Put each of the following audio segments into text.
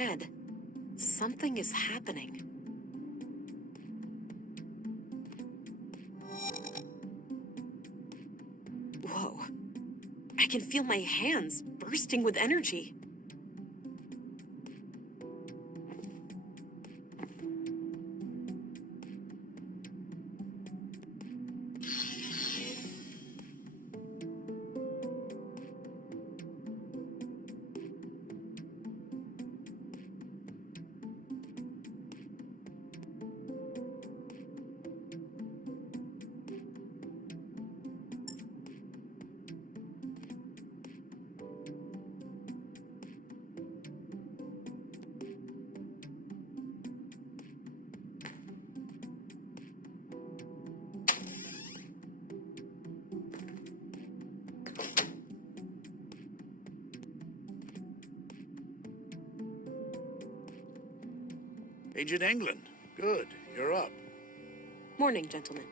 head. Something is happening. Whoa. I can feel my hands bursting with energy. Agent England. Good, you're up. Morning, gentlemen.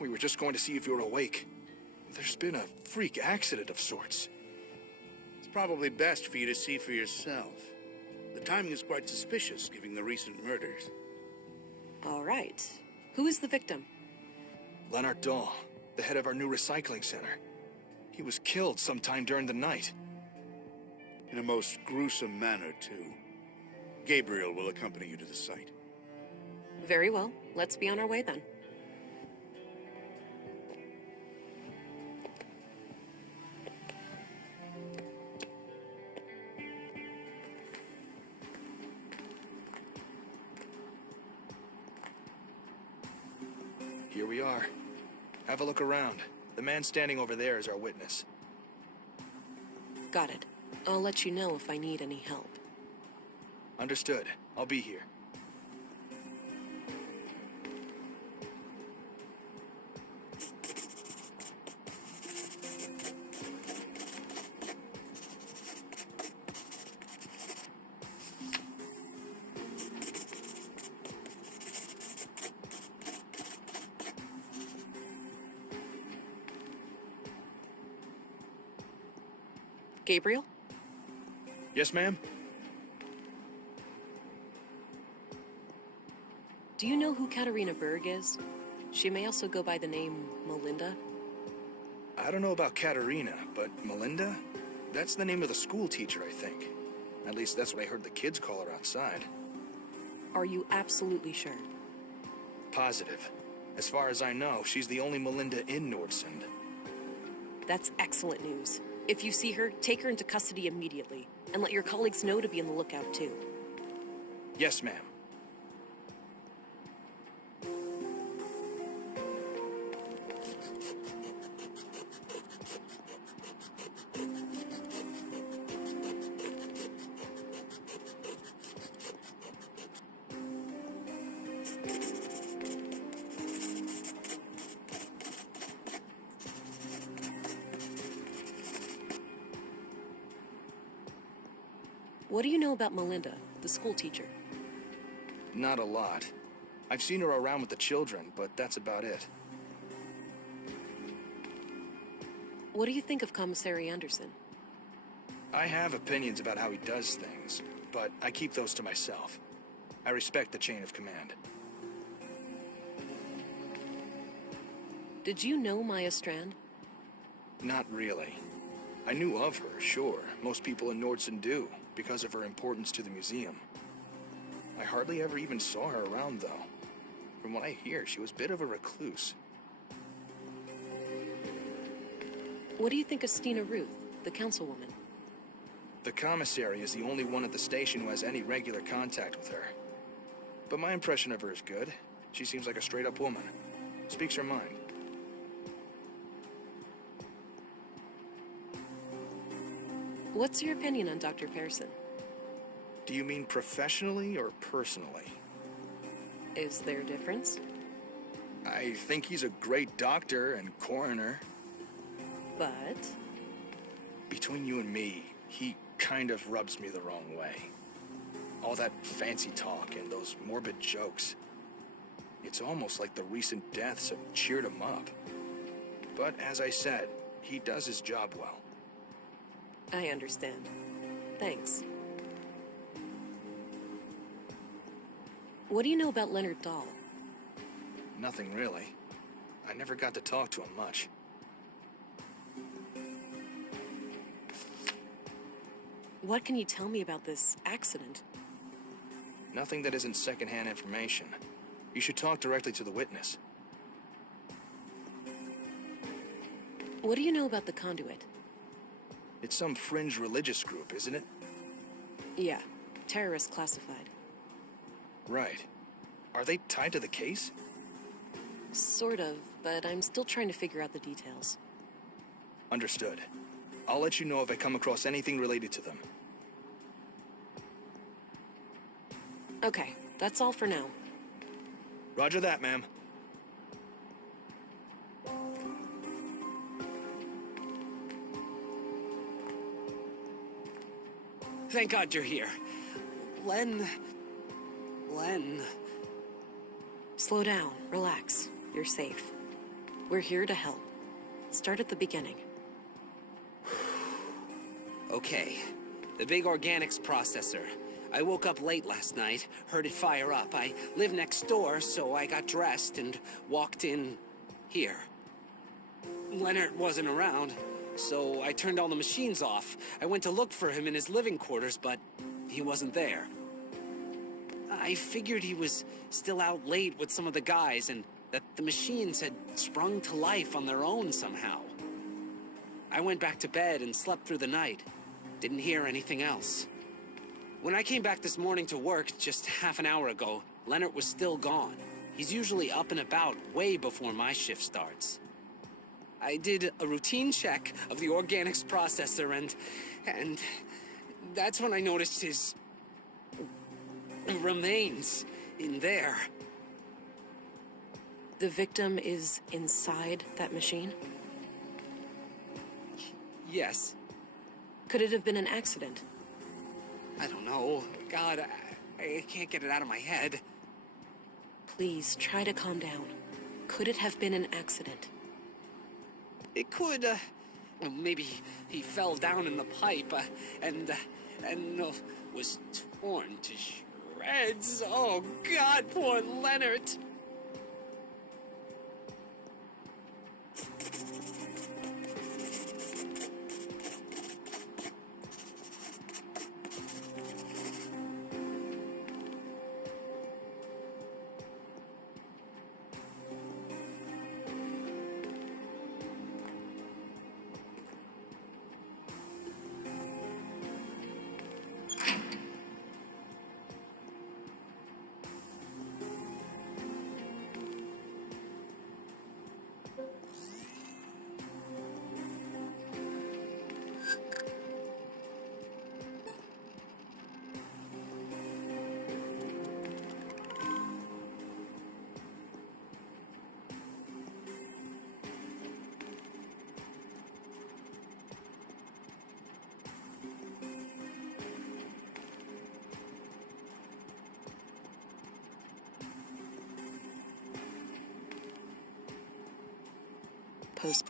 We were just going to see if you were awake. There's been a freak accident of sorts. It's probably best for you to see for yourself. The timing is quite suspicious, given the recent murders. All right. Who is the victim? Leonard Dahl, the head of our new recycling center. He was killed sometime during the night. In a most gruesome manner, too. Gabriel will accompany you to the site. Very well. Let's be on our way then. Here we are. Have a look around. The man standing over there is our witness. Got it. I'll let you know if I need any help. Understood. I'll be here. Gabriel? Yes, ma'am? Do you know who Katarina Berg is? She may also go by the name Melinda. I don't know about Katarina, but Melinda? That's the name of the school teacher, I think. At least that's what I heard the kids call her outside. Are you absolutely sure? Positive. As far as I know, she's the only Melinda in Nordsund. That's excellent news. If you see her, take her into custody immediately, and let your colleagues know to be on the lookout too. Yes, ma'am. What do you know about Melinda, the school teacher? Not a lot. I've seen her around with the children, but that's about it. What do you think of Commissary Anderson? I have opinions about how he does things, but I keep those to myself. I respect the chain of command. Did you know Maya Strand? Not really. I knew of her, sure. Most people in Nordsund do, because of her importance to the museum. I hardly ever even saw her around, though. From what I hear, she was a bit of a recluse. What do you think of Stina Ruth, the councilwoman? The commissary is the only one at the station who has any regular contact with her. But my impression of her is good. She seems like a straight-up woman. Speaks her mind. What's your opinion on Dr. Pearson? Do you mean professionally or personally? Is there a difference? I think he's a great doctor and coroner. But... Between you and me, he kind of rubs me the wrong way. All that fancy talk and those morbid jokes. It's almost like the recent deaths have cheered him up. But as I said, he does his job well. I understand. Thanks. What do you know about Leonard Dahl? Nothing really. I never got to talk to him much. What can you tell me about this accident? Nothing that isn't secondhand information. You should talk directly to the witness. What do you know about the Conduit? It's some fringe religious group, isn't it? Yeah, terrorist classified. Right. Are they tied to the case? Sort of, but I'm still trying to figure out the details. Understood. I'll let you know if I come across anything related to them. Okay, that's all for now. Roger that, ma'am. Thank God you're here. Len... Slow down, relax. You're safe. We're here to help. Start at the beginning. Okay. The big organics processor. I woke up late last night, heard it fire up. I live next door, so I got dressed and walked in here. Leonard wasn't around, so I turned all the machines off. I went to look for him in his living quarters, but he wasn't there. I figured he was still out late with some of the guys and that the machines had sprung to life on their own somehow. I went back to bed and slept through the night. Didn't hear anything else. When I came back this morning to work just half an hour ago, Leonard was still gone. He's usually up and about way before my shift starts. I did a routine check of the organics processor and that's when I noticed his remains in there. The victim is inside that machine? Yes. Could it have been an accident? I don't know. God, I can't get it out of my head. Please, try to calm down. Could it have been an accident? It could, well, maybe he fell down in the pipe, and was torn to shreds. Oh, God, poor Leonard. Post.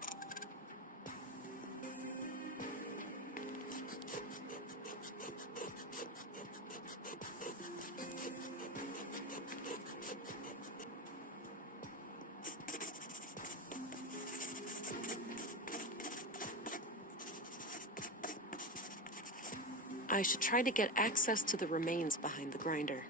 I should try to get access to the remains behind the grinder.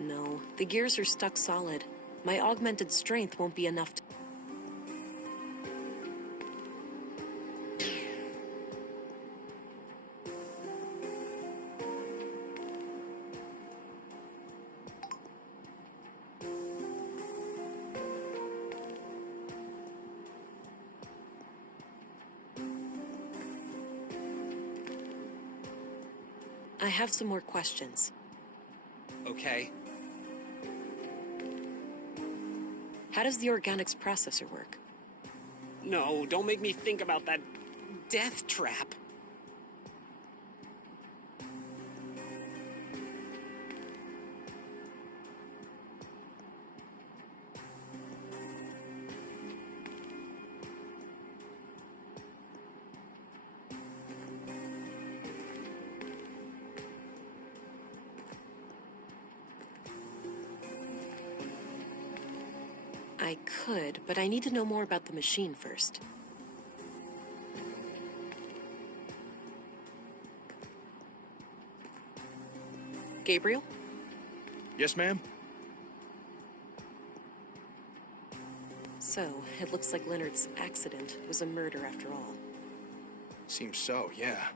No, the gears are stuck solid. My augmented strength won't be enough to... I have some more questions. Okay. How does the organics processor work? No, don't make me think about that death trap. I could, but I need to know more about the machine first. Gabriel? Yes, ma'am? So, it looks like Leonard's accident was a murder after all. Seems so, yeah.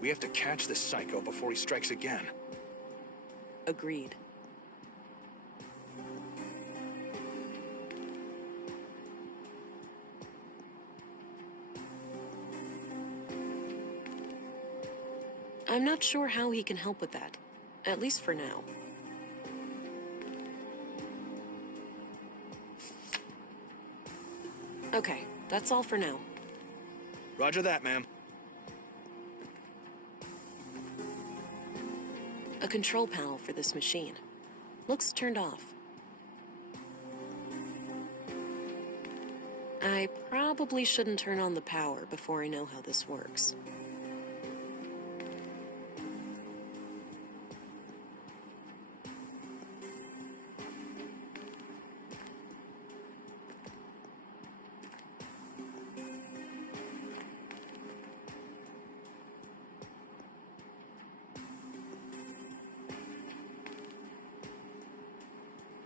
We have to catch this psycho before he strikes again. Agreed. I'm not sure how he can help with that. At least for now. Okay, that's all for now. Roger that, ma'am. A control panel for this machine. Looks turned off. I probably shouldn't turn on the power before I know how this works.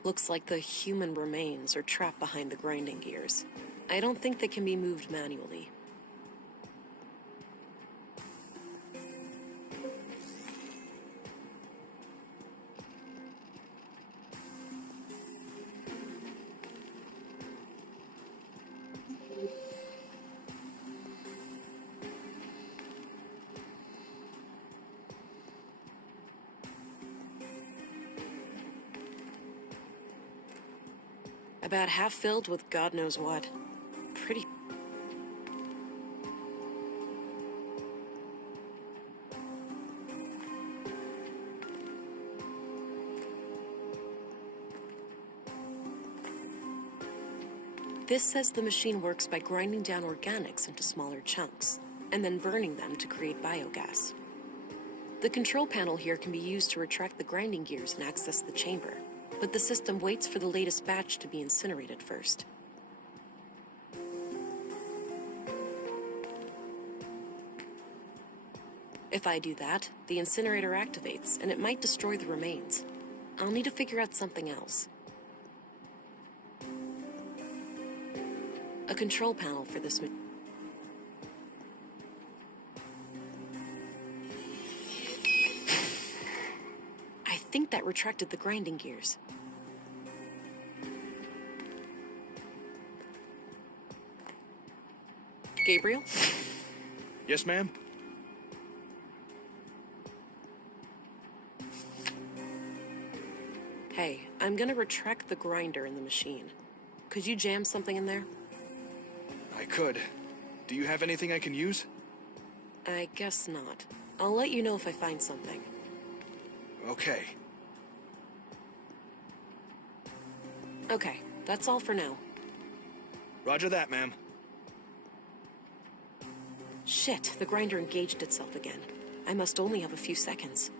Looks like the human remains are trapped behind the grinding gears. I don't think they can be moved manually. About half filled with God knows what. Pretty... This says the machine works by grinding down organics into smaller chunks, and then burning them to create biogas. The control panel here can be used to retract the grinding gears and access the chamber, but the system waits for the latest batch to be incinerated first. If I do that, the incinerator activates, and it might destroy the remains. I'll need to figure out something else. A control panel for this I think that retracted the grinding gears. Gabriel? Yes, ma'am? Hey, I'm gonna retract the grinder in the machine. Could you jam something in there? I could. Do you have anything I can use? I guess not. I'll let you know if I find something. Okay. Okay, that's all for now. Roger that, ma'am. Shit, the grinder engaged itself again. I must only have a few seconds.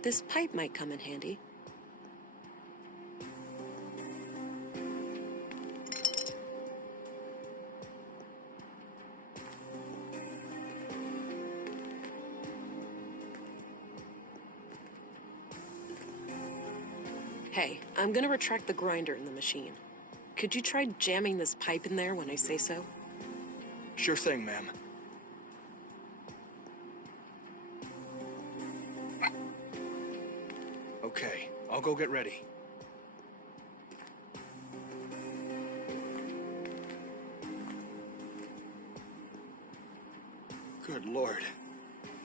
This pipe might come in handy. Hey, I'm gonna retract the grinder in the machine. Could you try jamming this pipe in there when I say so? Sure thing, ma'am. Okay, I'll go get ready. Good Lord.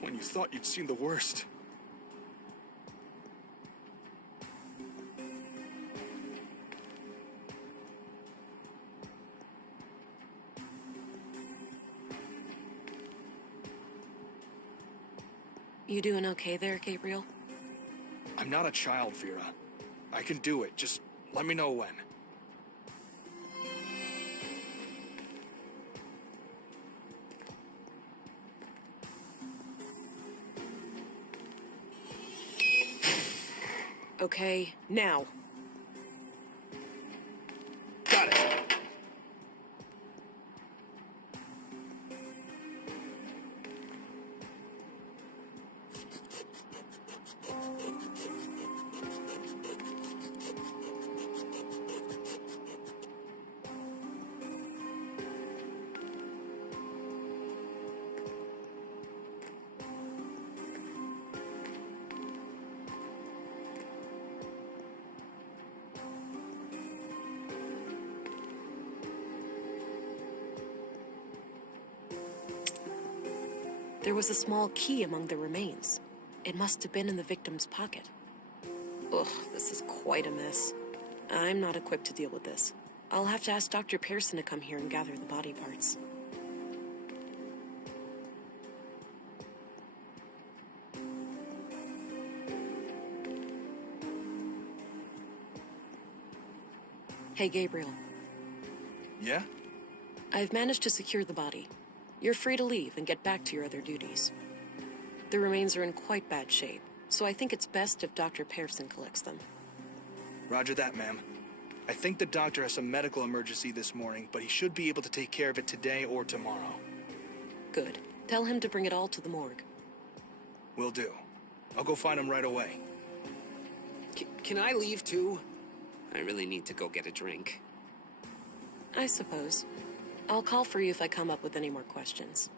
When you thought you'd seen the worst. You doing okay there, Gabriel? I'm not a child, Vera. I can do it. Just let me know when. Okay, now. Got it. There was a small key among the remains. It must have been in the victim's pocket. Ugh, this is quite a mess. I'm not equipped to deal with this. I'll have to ask Dr. Pearson to come here and gather the body parts. Hey, Gabriel. Yeah? I've managed to secure the body. You're free to leave and get back to your other duties. The remains are in quite bad shape, so I think it's best if Dr. Pearson collects them. Roger that, ma'am. I think the doctor has some medical emergency this morning, but he should be able to take care of it today or tomorrow. Good. Tell him to bring it all to the morgue. Will do. I'll go find him right away. Can I leave too? I really need to go get a drink. I suppose. I'll call for you if I come up with any more questions.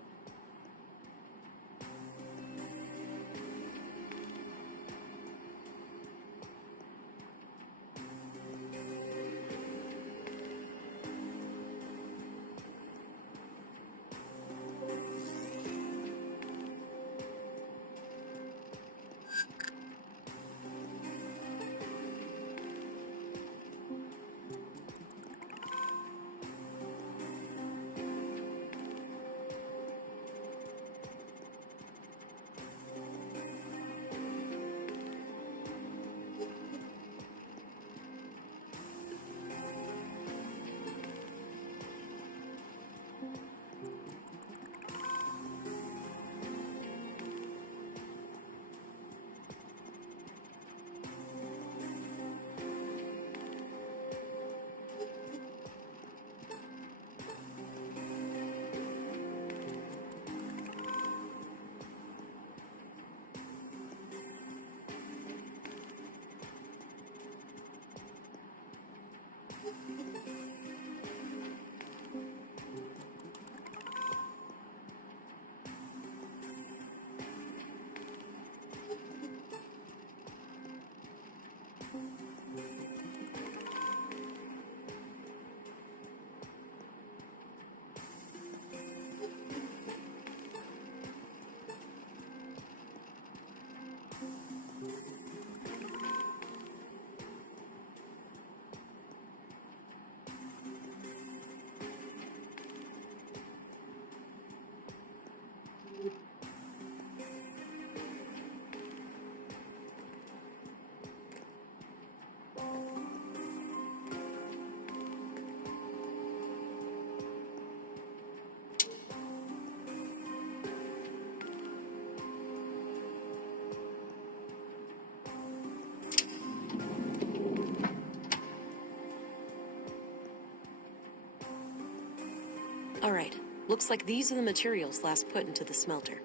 All right. Looks like these are the materials last put into the smelter.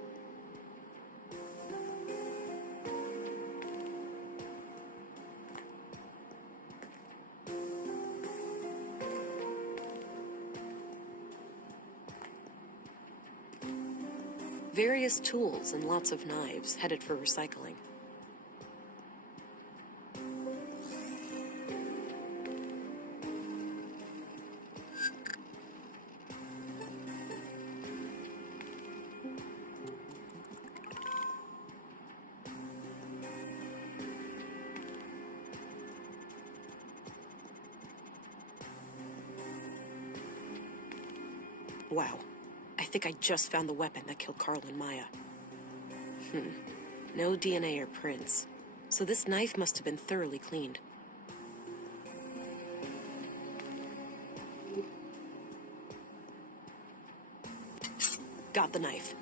Various tools and lots of knives headed for recycling. Wow. I think I just found the weapon that killed Carl and Maya. No DNA or prints. So this knife must have been thoroughly cleaned. Got the knife.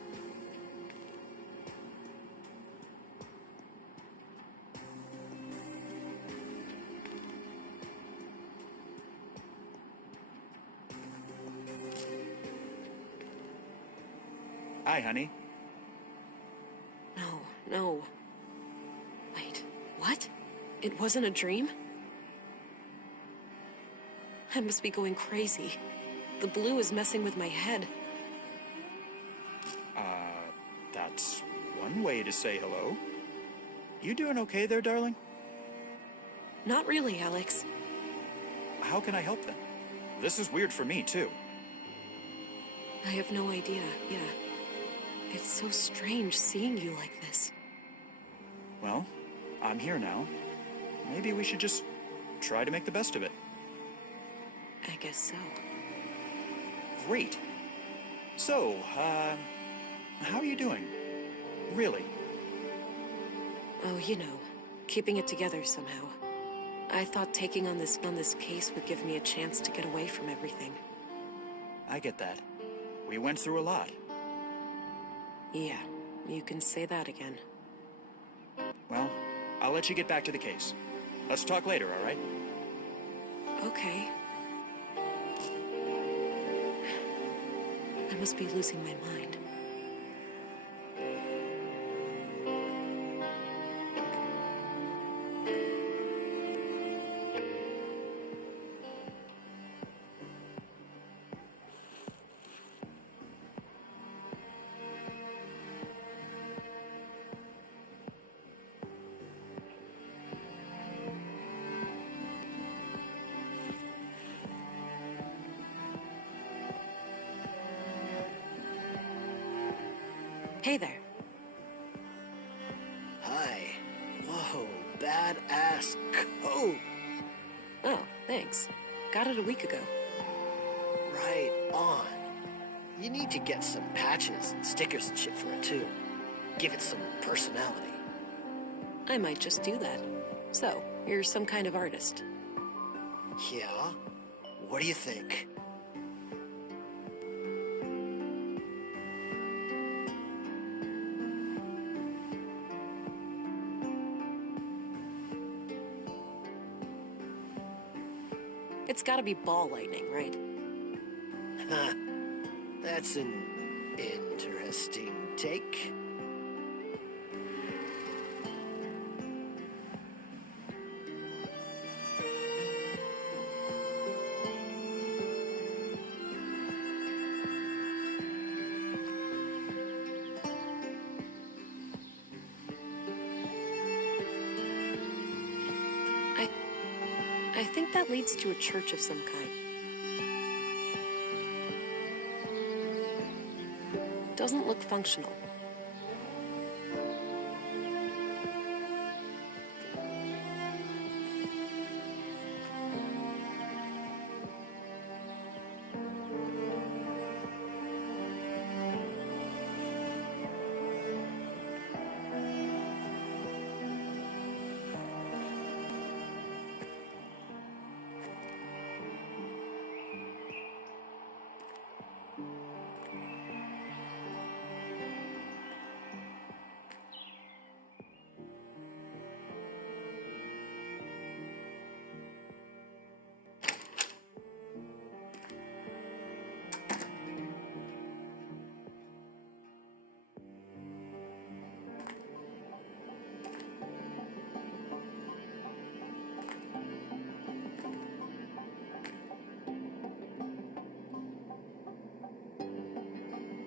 Hi, honey. No. Wait, what? It wasn't a dream? I must be going crazy. The blue is messing with my head. That's one way to say hello. You doing okay there, darling? Not really, Alex. How can I help then? This is weird for me, too. I have no idea, yeah. It's so strange seeing you like this. Well, I'm here now. Maybe we should just try to make the best of it. I guess so. Great. So, how are you doing? Really? Oh, you know, keeping it together somehow. I thought taking on this case would give me a chance to get away from everything. I get that. We went through a lot. Yeah, you can say that again. Well, I'll let you get back to the case. Let's talk later, all right? Okay. I must be losing my mind. Hey there. Hi. Whoa, badass coat. Oh, thanks. Got it a week ago. Right on. You need to get some patches and stickers and shit for it too. Give it some personality. I might just do that. So, you're some kind of artist. Yeah? What do you think? It's gotta be ball lightning, right? Huh. That's an interesting take. I think that leads to a church of some kind. Doesn't look functional.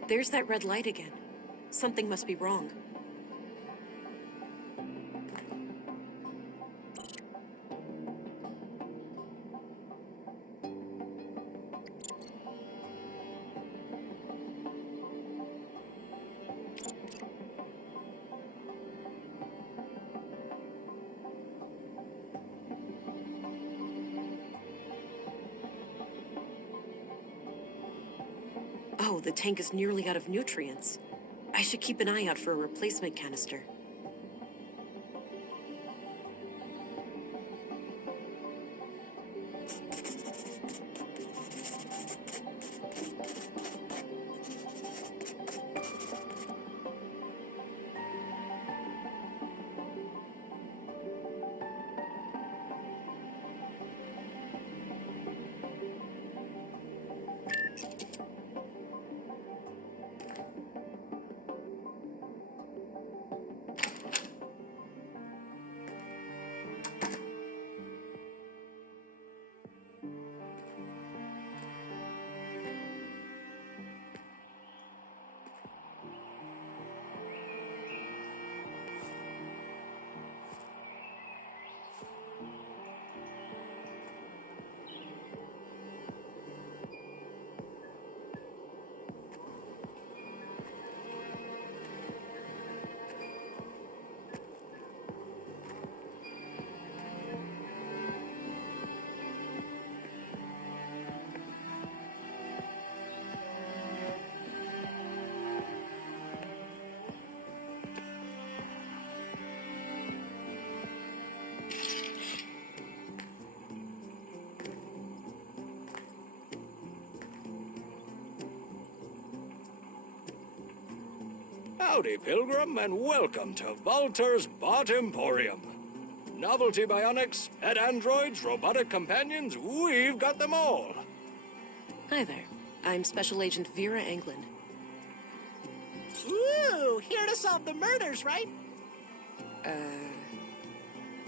There's that red light again. Something must be wrong. Oh, the tank is nearly out of nutrients. I should keep an eye out for a replacement canister. Howdy, Pilgrim, and welcome to Valter's Bot Emporium. Novelty bionics, pet androids, robotic companions, we've got them all. Hi there. I'm Special Agent Vera Anglin. Ooh, here to solve the murders, right?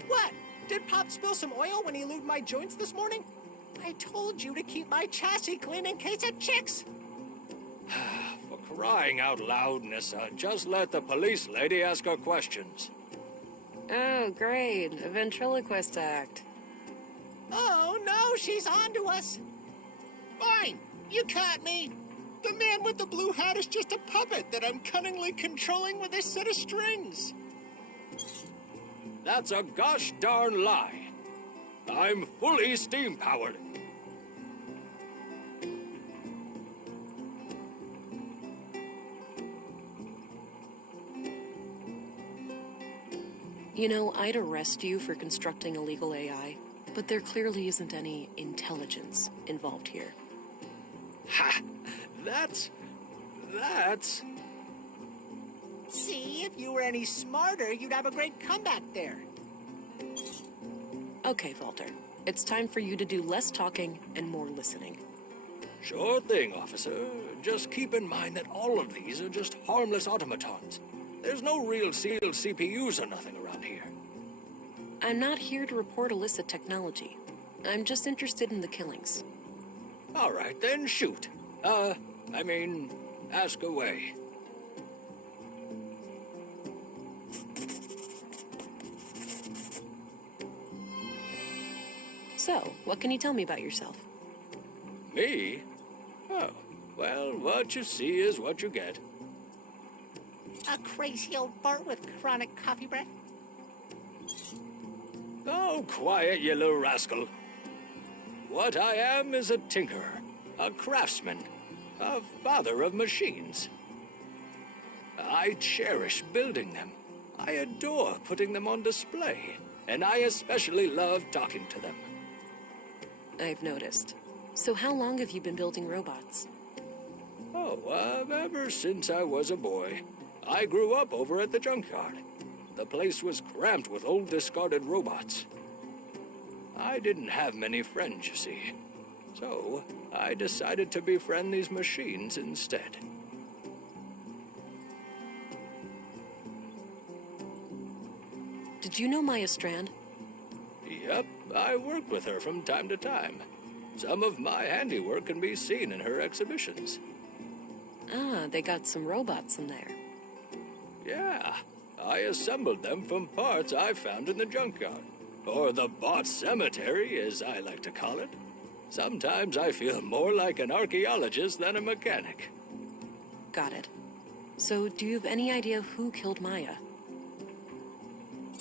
What? Did Pop spill some oil when he lubed my joints this morning? I told you to keep my chassis clean in case of chicks. For crying out loud, Nissa, just let the police lady ask her questions. Oh, great. A ventriloquist act. Oh, no, she's on to us. Fine, you caught me. The man with the blue hat is just a puppet that I'm cunningly controlling with a set of strings. That's a gosh darn lie. I'm fully steam-powered. You know, I'd arrest you for constructing illegal AI, but there clearly isn't any intelligence involved here. Ha! That's... See, if you were any smarter, you'd have a great comeback there. Okay, Walter. It's time for you to do less talking and more listening. Sure thing, officer. Just keep in mind that all of these are just harmless automatons. There's no real sealed CPUs or nothing around here. I'm not here to report illicit technology. I'm just interested in the killings. All right, then shoot. Ask away. So, what can you tell me about yourself? Me? Oh, well, what you see is what you get. A crazy old fart with chronic coffee breath? Oh, quiet, you little rascal. What I am is a tinkerer, a craftsman, a father of machines. I cherish building them. I adore putting them on display, and I especially love talking to them. I've noticed. So how long have you been building robots? Oh, ever since I was a boy. I grew up over at the junkyard. The place was cramped with old discarded robots. I didn't have many friends, you see. So, I decided to befriend these machines instead. Did you know Maya Strand? Yep, I work with her from time to time. Some of my handiwork can be seen in her exhibitions. Ah, they got some robots in there. Yeah, I assembled them from parts I found in the junkyard. Or the bot cemetery, as I like to call it. Sometimes I feel more like an archaeologist than a mechanic. Got it. So, do you have any idea who killed Maya?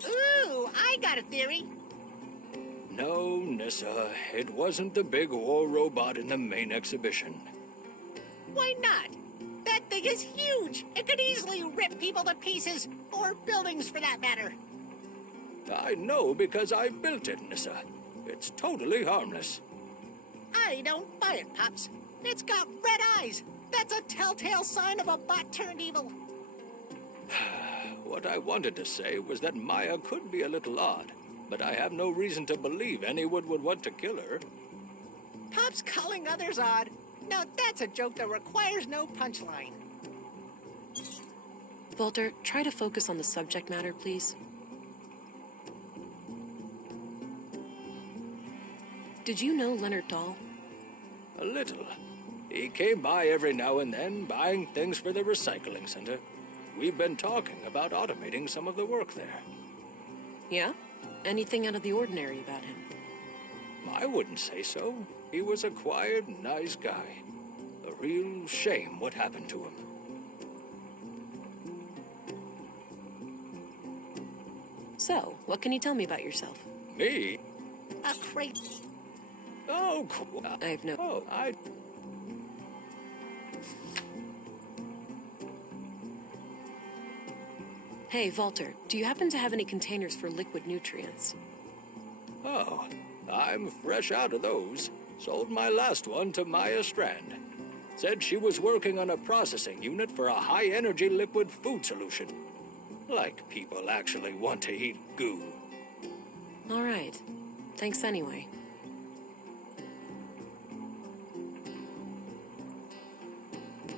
Ooh, I got a theory. No, Nissa, it wasn't the big war robot in the main exhibition. Why not? That thing is huge. It could easily rip people to pieces, or buildings for that matter. I know because I built it, Nissa. It's totally harmless. I don't buy it, Pops. It's got red eyes. That's a telltale sign of a bot turned evil. What I wanted to say was that Maya could be a little odd, but I have no reason to believe anyone would want to kill her. Pops calling others odd. Now that's a joke that requires no punchline. Walter, try to focus on the subject matter, please. Did you know Leonard Dahl? A little. He came by every now and then, buying things for the recycling center. We've been talking about automating some of the work there. Yeah? Anything out of the ordinary about him? I wouldn't say so. He was a quiet, nice guy. A real shame what happened to him. So, what can you tell me about yourself? Me? A crate. Oh, cool. I've no... Oh, Hey, Walter, do you happen to have any containers for liquid nutrients? Oh, I'm fresh out of those. Sold my last one to Maya Strand. Said she was working on a processing unit for a high-energy liquid food solution. Like people actually want to eat goo. All right. Thanks anyway.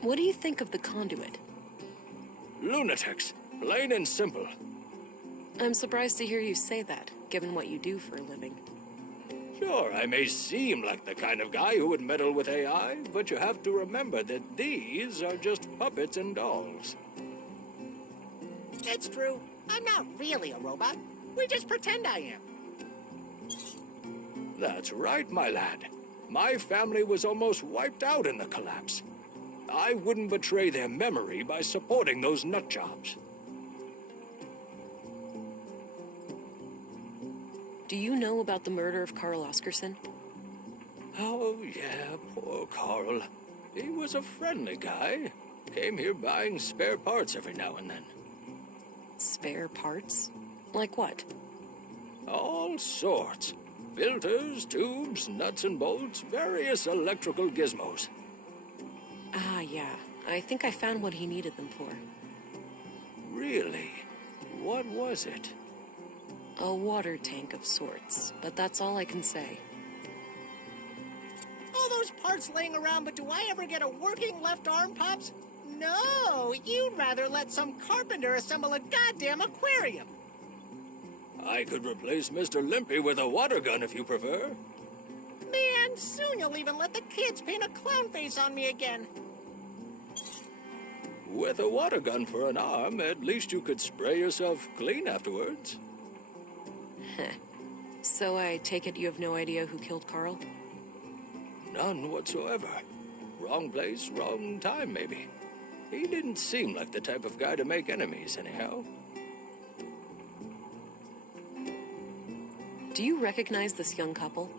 What do you think of the conduit? Lunatics, plain and simple. I'm surprised to hear you say that, given what you do for a living. Sure, I may seem like the kind of guy who would meddle with AI, but you have to remember that these are just puppets and dolls. It's true. I'm not really a robot. We just pretend I am. That's right, my lad. My family was almost wiped out in the collapse. I wouldn't betray their memory by supporting those nutjobs. Do you know about the murder of Carl Oscarson? Oh, yeah, poor Carl. He was a friendly guy. Came here buying spare parts every now and then. Spare parts? Like what? All sorts. Filters, tubes, nuts and bolts, various electrical gizmos. Ah, yeah. I think I found what he needed them for. Really? What was it? A water tank of sorts, but that's all I can say. All those parts laying around, but do I ever get a working left arm, Pops? No, you'd rather let some carpenter assemble a goddamn aquarium. I could replace Mr. Limpy with a water gun if you prefer. Man, soon you'll even let the kids paint a clown face on me again. With a water gun for an arm, at least you could spray yourself clean afterwards. So I take it you have no idea who killed Carl? None whatsoever. Wrong place, wrong time, maybe. He didn't seem like the type of guy to make enemies, anyhow. Do you recognize this young couple?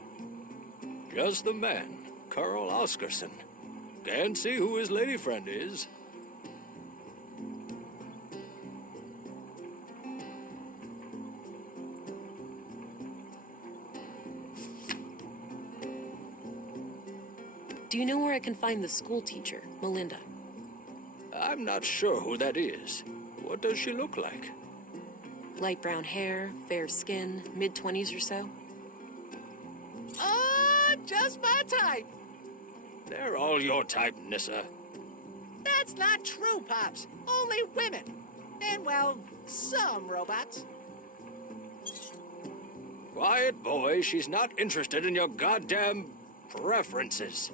Just the man, Carl Oscarson. Can't see who his lady friend is. Do you know where I can find the school teacher, Melinda? I'm not sure who that is. What does she look like? Light brown hair, fair skin, mid-20s or so? Just my type. They're all your type, Nissa. That's not true, Pops. Only women. And, well, some robots. Quiet, boy. She's not interested in your goddamn preferences.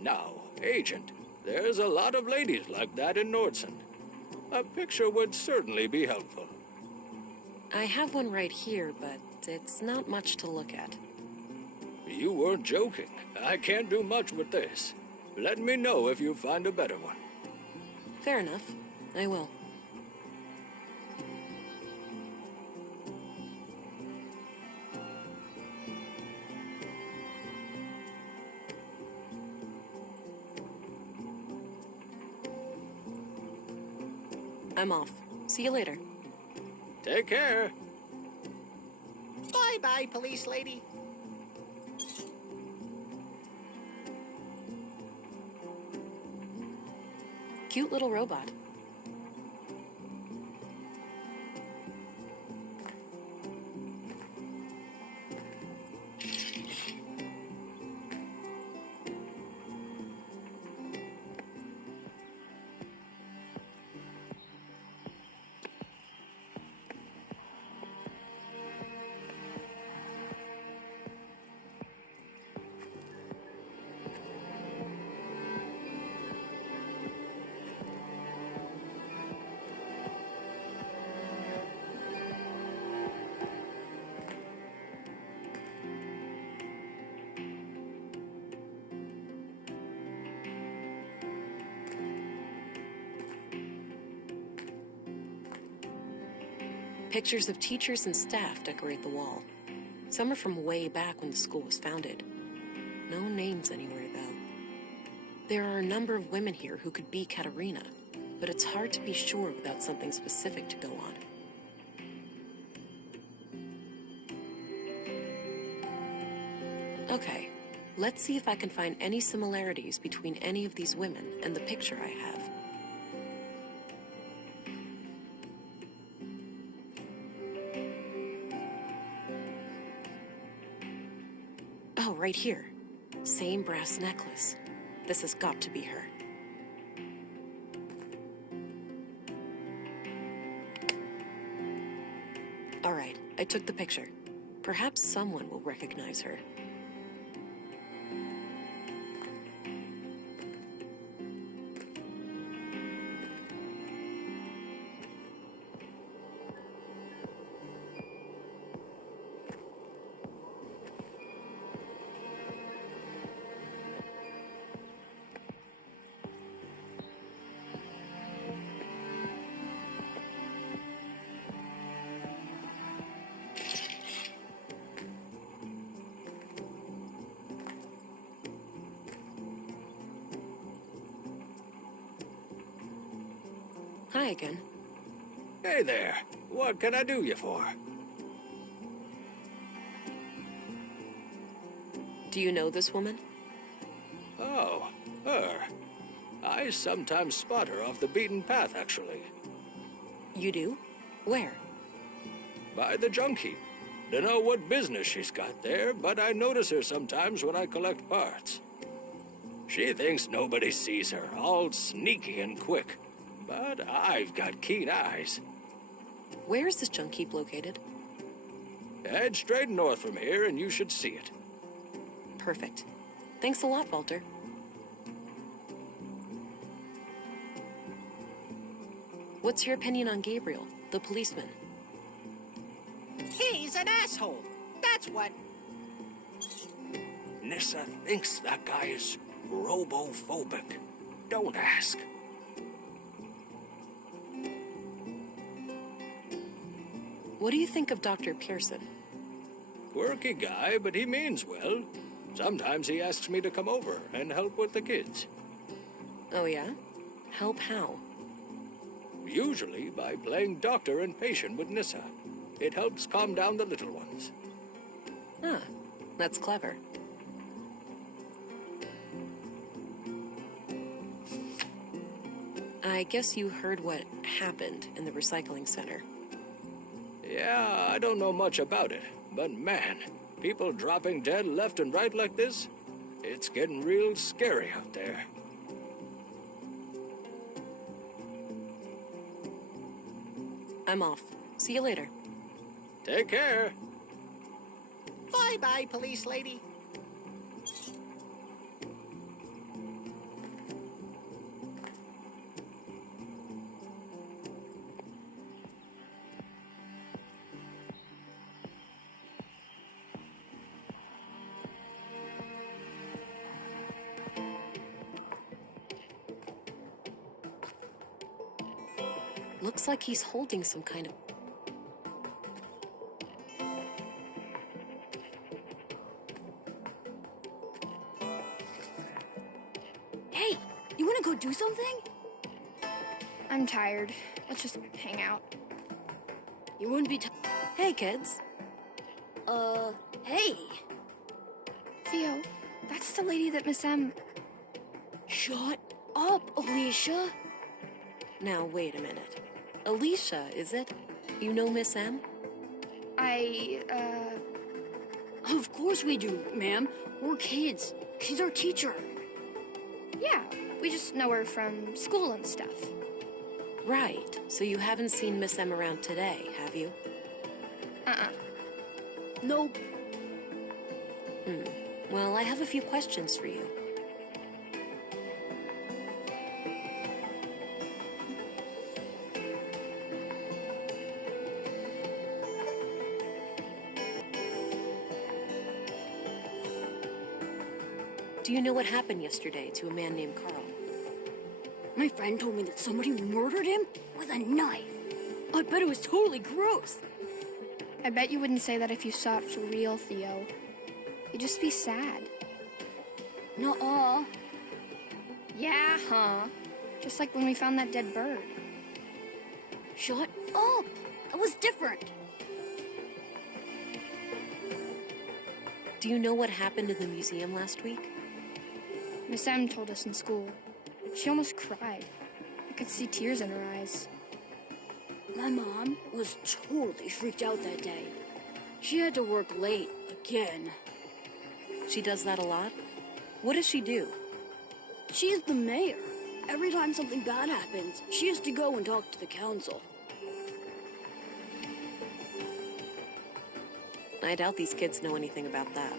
Now, Agent, there's a lot of ladies like that in Nordson. A picture would certainly be helpful. I have one right here, but it's not much to look at. You weren't joking. I can't do much with this. Let me know if you find a better one. Fair enough. I will. I'm off. See you later. Take care. Bye-bye, police lady. Cute little robot. Pictures of teachers and staff decorate the wall. Some are from way back when the school was founded. No names anywhere, though. There are a number of women here who could be Katerina, but it's hard to be sure without something specific to go on. Okay, Let's see if I can find any similarities between any of these women and the picture I have. Oh, right here. Same brass necklace. This has got to be her. All right, I took the picture. Perhaps someone will recognize her. Hi again. Hey there. What can I do you for? Do you know this woman? Oh, her. I sometimes spot her off the beaten path, actually. You do? Where? By the junkie. Dunno what business she's got there, but I notice her sometimes when I collect parts. She thinks nobody sees her, all sneaky and quick. But I've got keen eyes. Where is this junk heap located? Head straight north from here and you should see it. Perfect. Thanks a lot, Walter. What's your opinion on Gabriel, the policeman? He's an asshole. That's what. Nissa thinks that guy is robophobic. Don't ask. What do you think of Dr. Pearson? Quirky guy, but he means well. Sometimes he asks me to come over and help with the kids. Oh yeah? Help how? Usually by playing doctor and patient with Nissa. It helps calm down the little ones. Ah, that's clever. I guess you heard what happened in the recycling center. Yeah, I don't know much about it, but man, people dropping dead left and right like this, it's getting real scary out there. I'm off. See you later. Take care. Bye-bye, police lady. Looks like he's holding some kind of... Hey, you wanna go do something? I'm tired. Let's just hang out. You wouldn't be... Hey, kids. Hey! Theo, that's the lady that Miss M... Shut up, Alicia! Now, wait a minute. Alicia, is it? You know Miss M? Of course we do, ma'am. We're kids. She's our teacher. Yeah, we just know her from school and stuff. Right. So you haven't seen Miss M around today, have you? Nope. Well, I have a few questions for you. Do you know what happened yesterday to a man named Carl? My friend told me that somebody murdered him with a knife. I bet it was totally gross. I bet you wouldn't say that if you saw it for real, Theo. You'd just be sad. Nuh-uh. Yeah, huh? Just like when we found that dead bird. Shut up! It was different. Do you know what happened in the museum last week? Miss M told us in school. She almost cried. I could see tears in her eyes. My mom was totally freaked out that day. She had to work late again. She does that a lot? What does she do? She is the mayor. Every time something bad happens, she has to go and talk to the council. I doubt these kids know anything about that.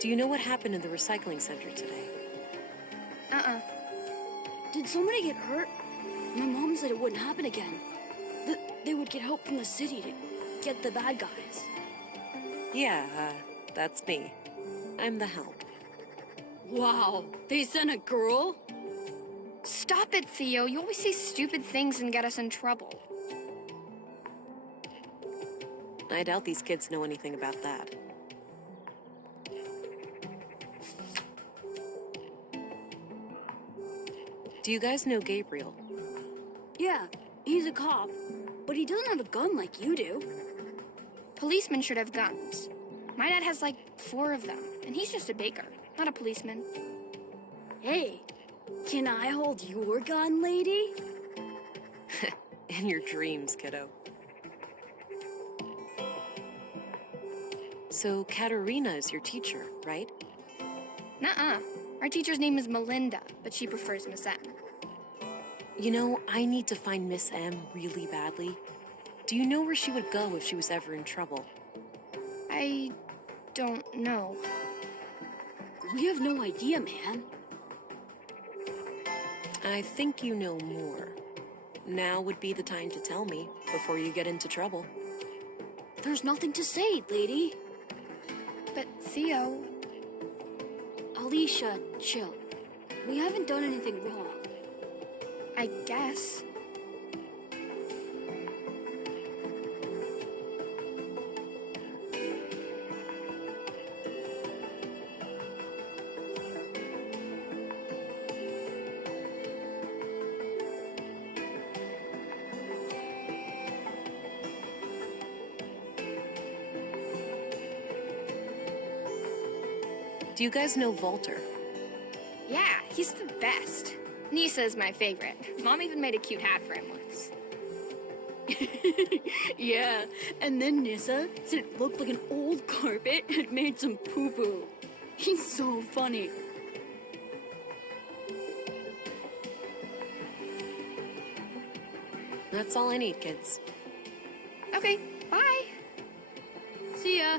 Do you know what happened in the recycling center today? Did somebody get hurt? My mom said it wouldn't happen again. That they would get help from the city to get the bad guys. Yeah, that's me. I'm the help. Wow, they sent a girl? Stop it, Theo. You always say stupid things and get us in trouble. I doubt these kids know anything about that. Do you guys know Gabriel? Yeah, he's a cop, but he doesn't have a gun like you do. Policemen should have guns. My dad has like 4 of them, and he's just a baker, not a policeman. Hey, can I hold your gun, lady? In your dreams, kiddo. So, Katerina is your teacher, right? Nuh-uh. Our teacher's name is Melinda, but she prefers Miss M. You know, I need to find Miss M really badly. Do you know where she would go if she was ever in trouble? I don't know. We have no idea, man. I think you know more. Now would be the time to tell me before you get into trouble. There's nothing to say, lady. But Theo... Alicia, chill. We haven't done anything wrong. I guess. Do you guys know Walter? Yeah, he's the best. Nisa is my favorite. Mom even made a cute hat for him once. Yeah, and then Nissa said it looked like an old carpet had made some poo-poo. He's so funny. That's all I need, kids. Okay, bye. See ya.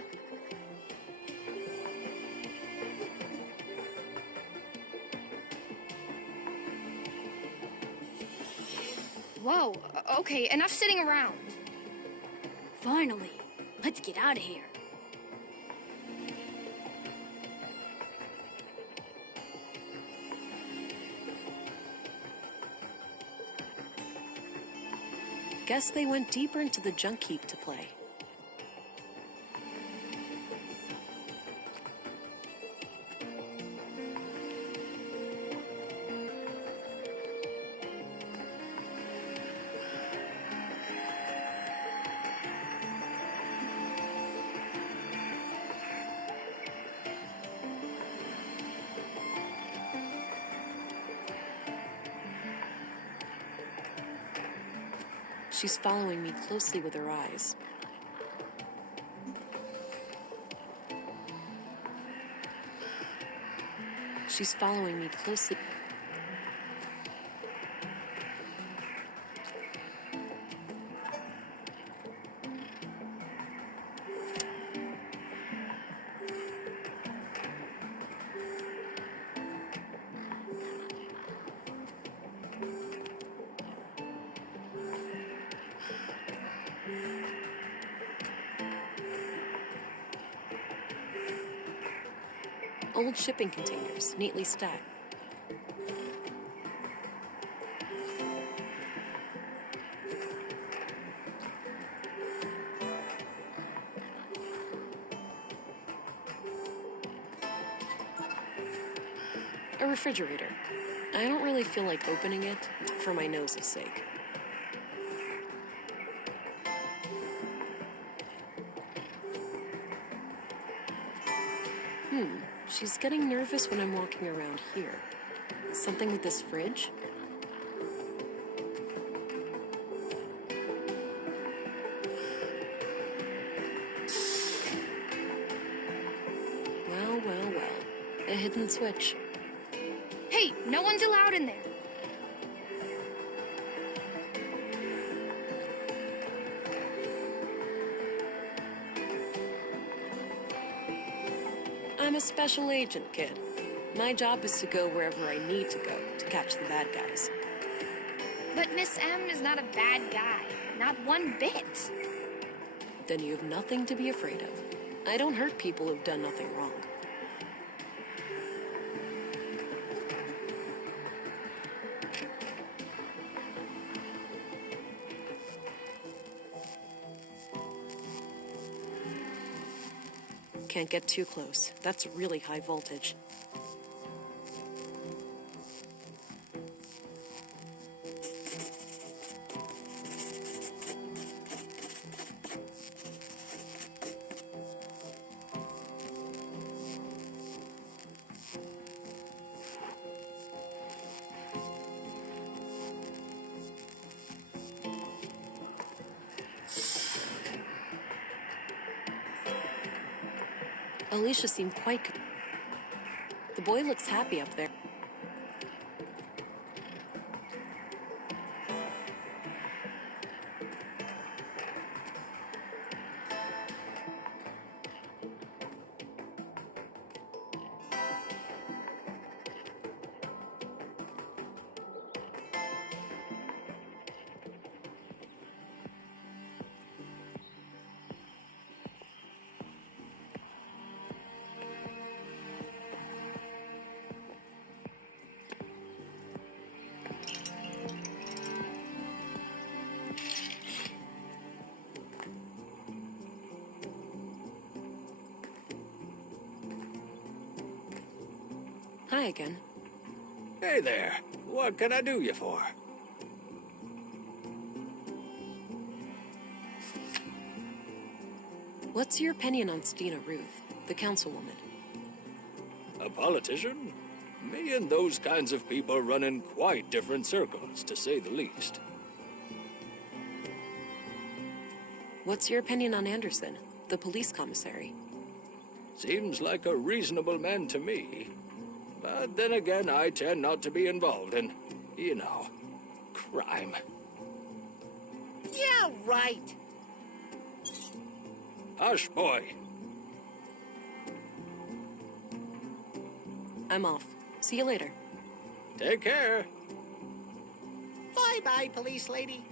Whoa, okay, enough sitting around. Finally, let's get out of here. Guess they went deeper into the junk heap to play. She's following me closely with her eyes. She's following me closely. Old shipping containers, neatly stacked. A refrigerator. I don't really feel like opening it for my nose's sake. She's getting nervous when I'm walking around here. Something with this fridge? Well, well, well. A hidden switch. Hey, no one's allowed in there. I'm a special agent, kid. My job is to go wherever I need to go to catch the bad guys. But Miss M is not a bad guy. Not one bit. Then you have nothing to be afraid of. I don't hurt people who've done nothing wrong. Can't get too close. That's really high voltage. Alicia seemed quite... The boy looks happy up there. Hi again. Hey there. What can I do you for? What's your opinion on Stina Ruth, the councilwoman? A politician? Me and those kinds of people run in quite different circles, to say the least. What's your opinion on Anderson, the police commissary? Seems like a reasonable man to me. But then again, I tend not to be involved in, you know, crime. Yeah, right. Hush, boy. I'm off. See you later. Take care. Bye-bye, police lady.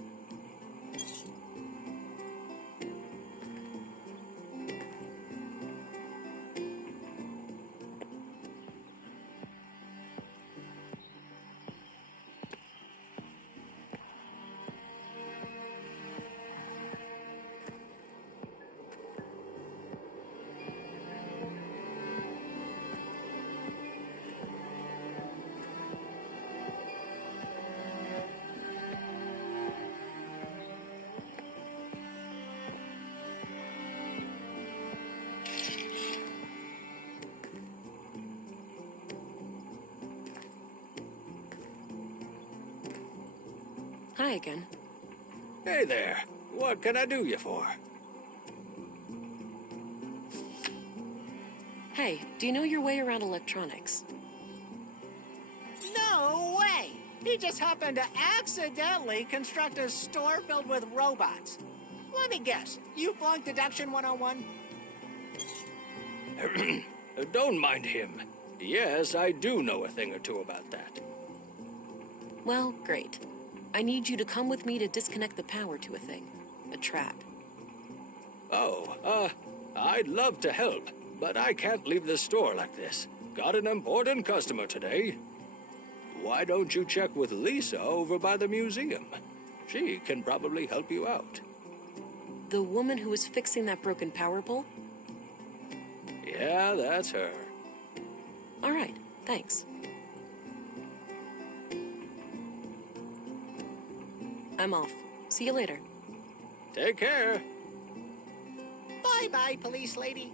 Hi again. Hey there. What can I do you for? Hey, do you know your way around electronics? No way! He just happened to accidentally construct a store filled with robots. Let me guess, you flunked Deduction 101? Don't mind him. Yes, I do know a thing or two about that. Well, great. I need you to come with me to disconnect the power to a thing. A trap. Oh, I'd love to help, but I can't leave the store like this. Got an important customer today. Why don't you check with Lisa over by the museum? She can probably help you out. The woman who was fixing that broken power pole? Yeah, that's her. All right, thanks. I'm off. See you later. Take care. Bye-bye, police lady.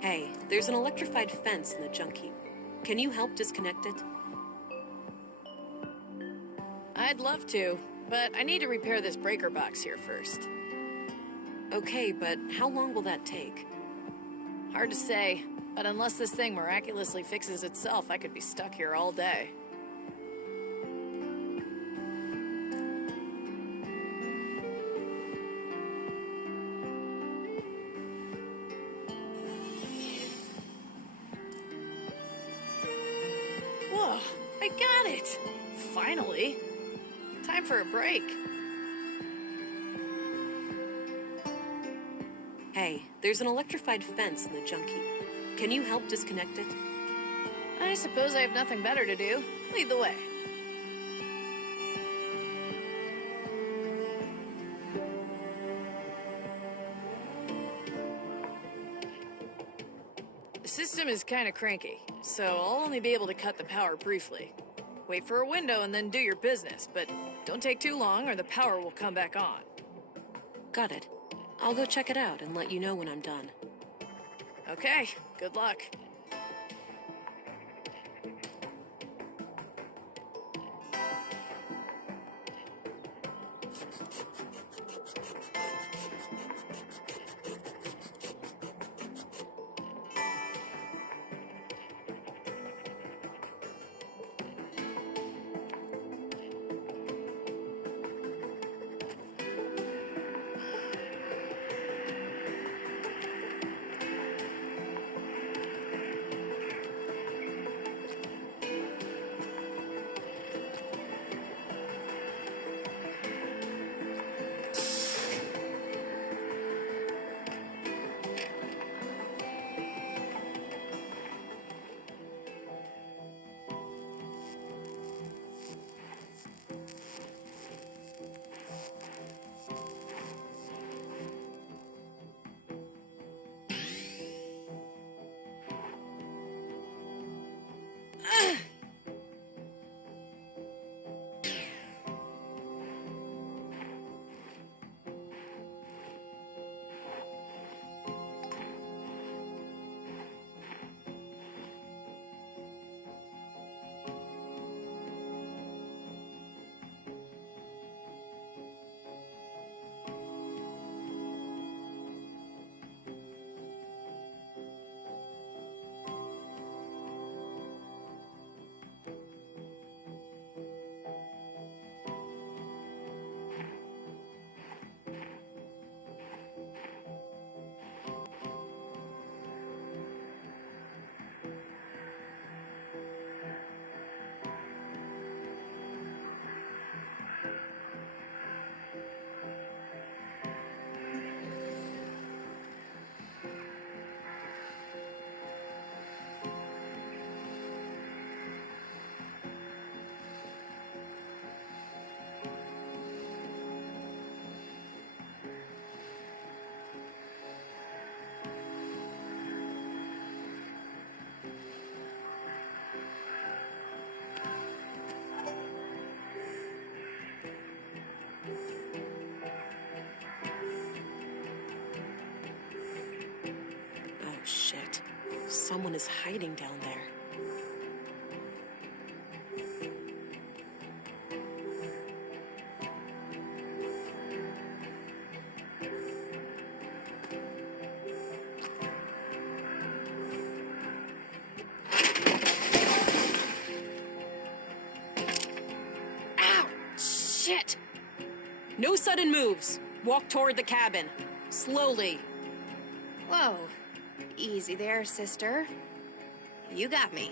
Hey, there's an electrified fence in the junk heap. Can you help disconnect it? I'd love to, but I need to repair this breaker box here first. Okay, but how long will that take? Hard to say, but unless this thing miraculously fixes itself, I could be stuck here all day. Whoa, I got it! Finally! Time for a break. Hey, there's an electrified fence in the junk heap. Can you help disconnect it? I suppose I have nothing better to do. Lead the way. The system is kind of cranky, so I'll only be able to cut the power briefly. Wait for a window and then do your business, but don't take too long or the power will come back on. Got it. I'll go check it out and let you know when I'm done. Okay, good luck. Oh shit. Someone is hiding down there. Ow! Shit! No sudden moves. Walk toward the cabin. Slowly. Whoa. Easy there, sister. You got me.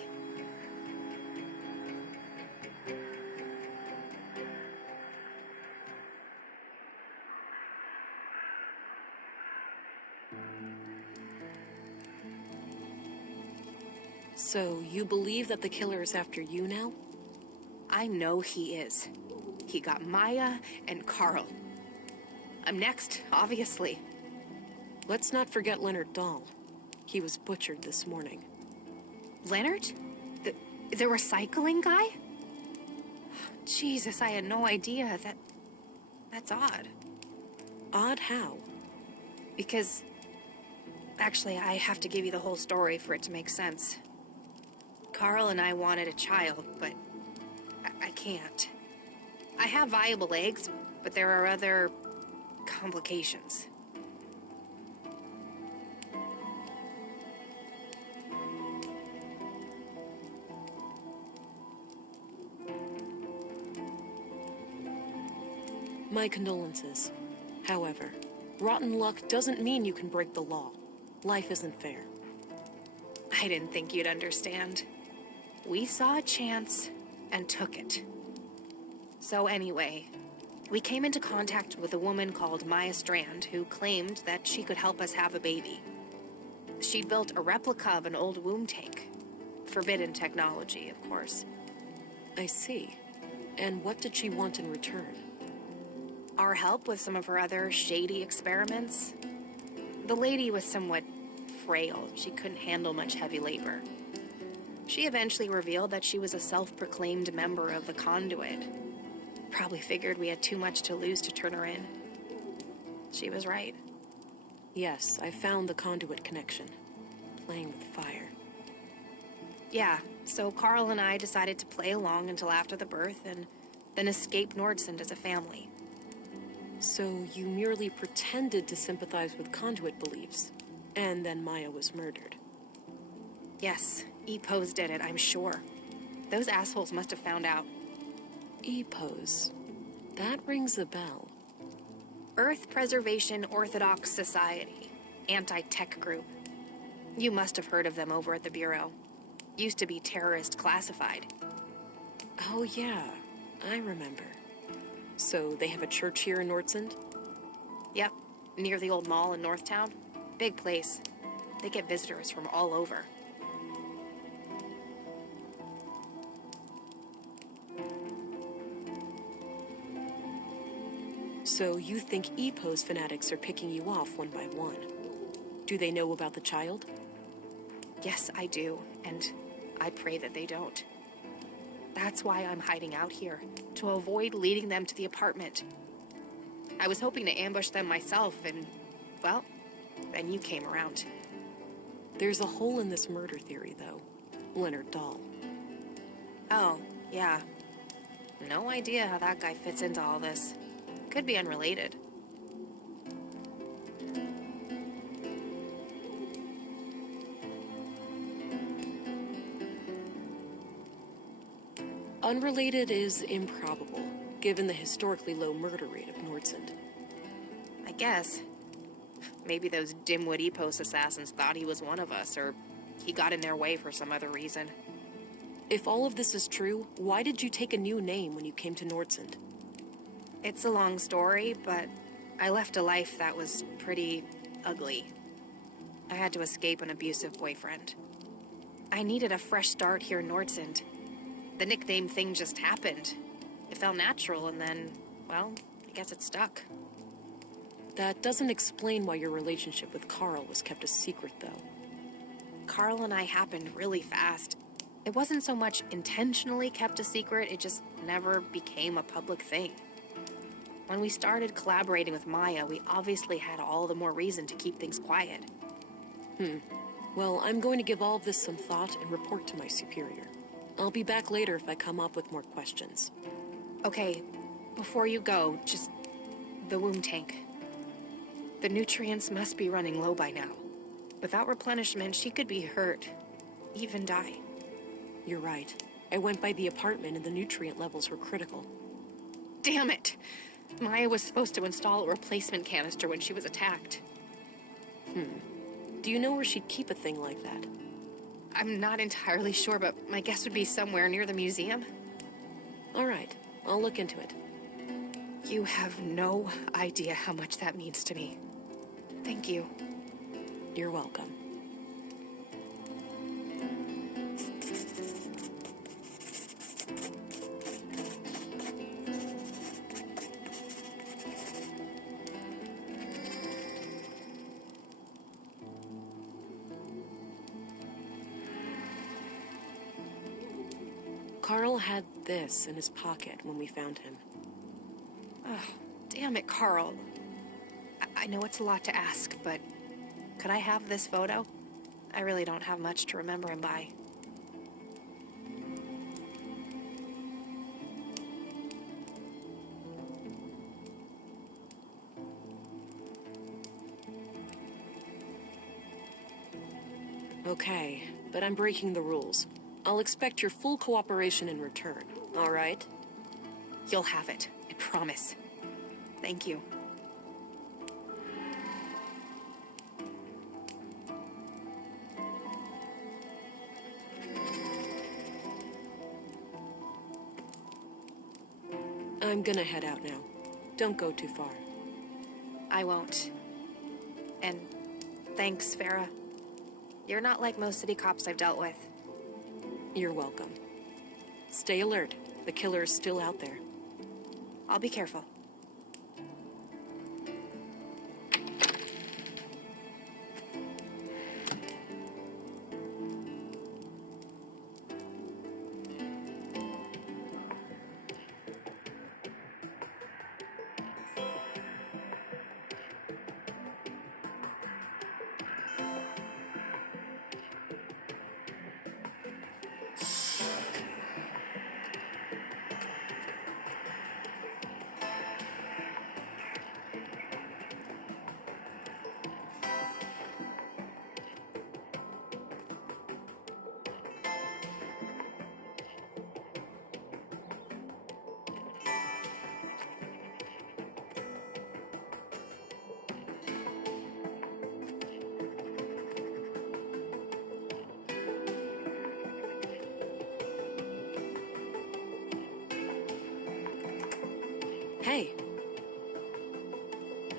So, you believe that the killer is after you now? I know he is. He got Maya and Carl. I'm next, obviously. Let's not forget Leonard Dahl. He was butchered this morning. Leonard? The recycling guy? Jesus, I had no idea. That's odd. Odd how? Because Actually, I have to give you the whole story for it to make sense. Carl and I wanted a child, but I can't. I have viable eggs, but there are other complications. My condolences. However, rotten luck doesn't mean you can break the law. Life isn't fair. I didn't think you'd understand. We saw a chance and took it. So anyway, we came into contact with a woman called Maya Strand who claimed that she could help us have a baby. She'd built a replica of an old womb tank. Forbidden technology, of course. I see. And what did she want in return? Our help with some of her other shady experiments. The lady was somewhat frail. She couldn't handle much heavy labor. She eventually revealed that she was a self-proclaimed member of the Conduit. Probably figured we had too much to lose to turn her in. She was right. Yes, I found the Conduit connection. Playing with fire. Yeah, so Carl and I decided to play along until after the birth and then escape Nordsund as a family. So you merely pretended to sympathize with Conduit beliefs, and then Maya was murdered. Yes, EPOs did it, I'm sure. Those assholes must have found out. EPOs. That rings a bell. Earth Preservation Orthodox Society. Anti-tech group. You must have heard of them over at the Bureau. Used to be terrorist classified. Oh yeah, I remember. So they have a church here in Nordsund? Yep, near the old mall in Northtown. Big place. They get visitors from all over. So you think EPO's fanatics are picking you off one by one? Do they know about the child? Yes, I do, and I pray that they don't. That's why I'm hiding out here, to avoid leading them to the apartment. I was hoping to ambush them myself, and, well, then you came around. There's a hole in this murder theory, though. Leonard Dahl. Oh, yeah. No idea how that guy fits into all this. Could be unrelated. Unrelated is improbable, given the historically low murder rate of Nordsund. I guess. Maybe those dimwit EPOS assassins thought he was one of us, or he got in their way for some other reason. If all of this is true, why did you take a new name when you came to Nordsund? It's a long story, but I left a life that was pretty ugly. I had to escape an abusive boyfriend. I needed a fresh start here in Nordsund. The nickname thing just happened. It felt natural, and then, well, I guess it stuck. That doesn't explain why your relationship with Carl was kept a secret, though. Carl and I happened really fast. It wasn't so much intentionally kept a secret, it just never became a public thing. When we started collaborating with Maya, we obviously had all the more reason to keep things quiet. Well, I'm going to give all of this some thought and report to my superior. I'll be back later if I come up with more questions. Okay, before you go, just the womb tank. The nutrients must be running low by now. Without replenishment, she could be hurt, even die. You're right. I went by the apartment and the nutrient levels were critical. Damn it! Maya was supposed to install a replacement canister when she was attacked. Do you know where she'd keep a thing like that? I'm not entirely sure, but my guess would be somewhere near the museum. All right, I'll look into it. You have no idea how much that means to me. Thank you. You're welcome. Carl had this in his pocket when we found him. Oh, damn it, Carl. I know it's a lot to ask, but Could I have this photo? I really don't have much to remember him by. Okay, but I'm breaking the rules. I'll expect your full cooperation in return, all right? You'll have it, I promise. Thank you. I'm gonna head out now. Don't go too far. I won't. And thanks, Farah. You're not like most city cops I've dealt with. You're welcome. Stay alert. The killer is still out there. I'll be careful. Hey,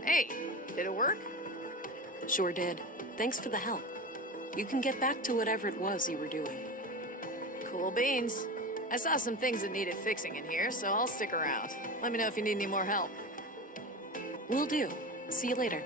Hey, did it work? sure did. Thanks for the help. You can get back to whatever it was you were doing. Cool beans. I saw some things that needed fixing in here, so I'll stick around. Let me know if you need any more help. Will do. See you later.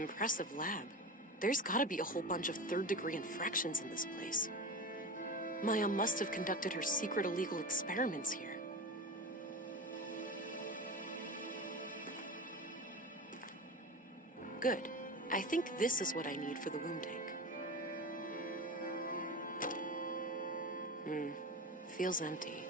Impressive lab. There's gotta be a whole bunch of third-degree infractions in this place. Maya must have conducted her secret illegal experiments here. Good. I think this is what I need for the womb tank. Feels empty.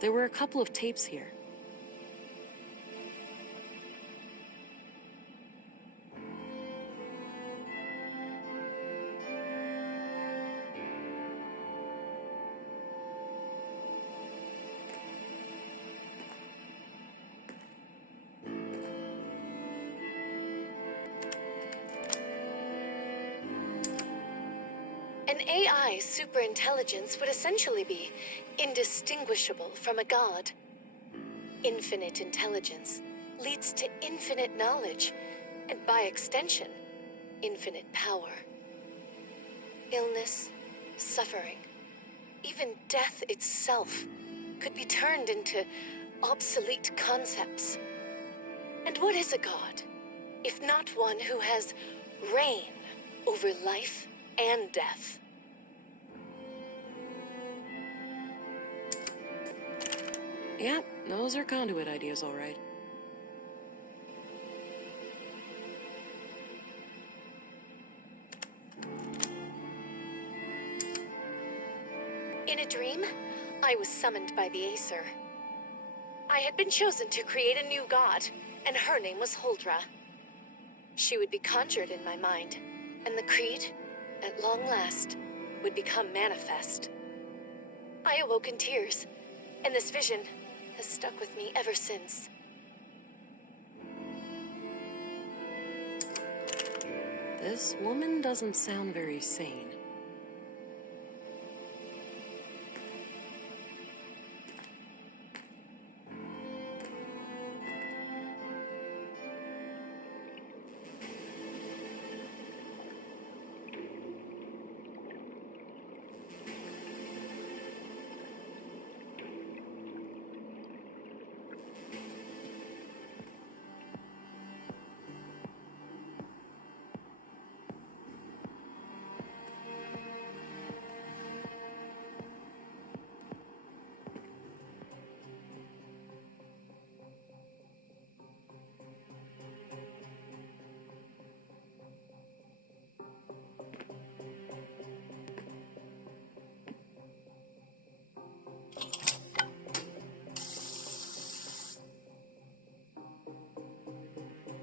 There were a couple of tapes here. An AI superintelligence would essentially be indistinguishable from a god. Infinite intelligence leads to infinite knowledge, and by extension, infinite power. Illness, suffering, even death itself could be turned into obsolete concepts. And what is a god, if not one who has reign over life and death? Yep, those are conduit ideas, all right. In a dream, I was summoned by the Aesir. I had been chosen to create a new god, and her name was Huldra. She would be conjured in my mind, and the creed, at long last, would become manifest. I awoke in tears, and this vision has stuck with me ever since. This woman doesn't sound very sane.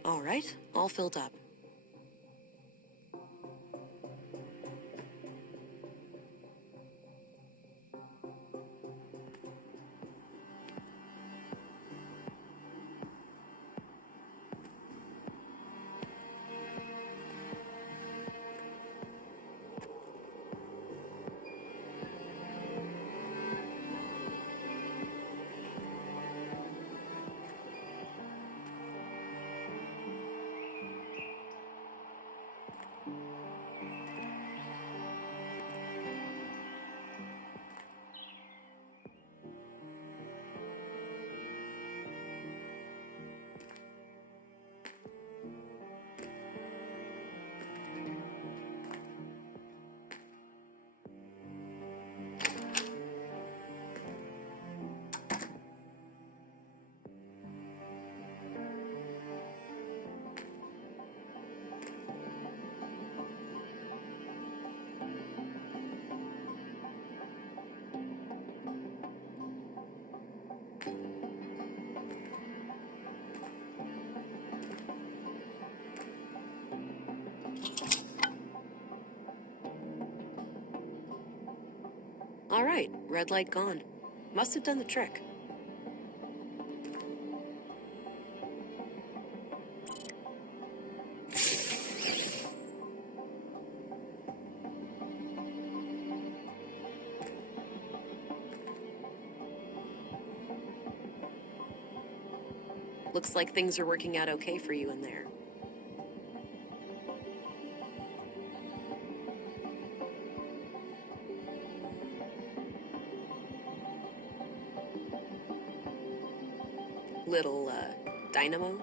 All right, all filled up. All right, red light gone. Must have done the trick. Looks like things are working out okay for you in there. Little, dynamo?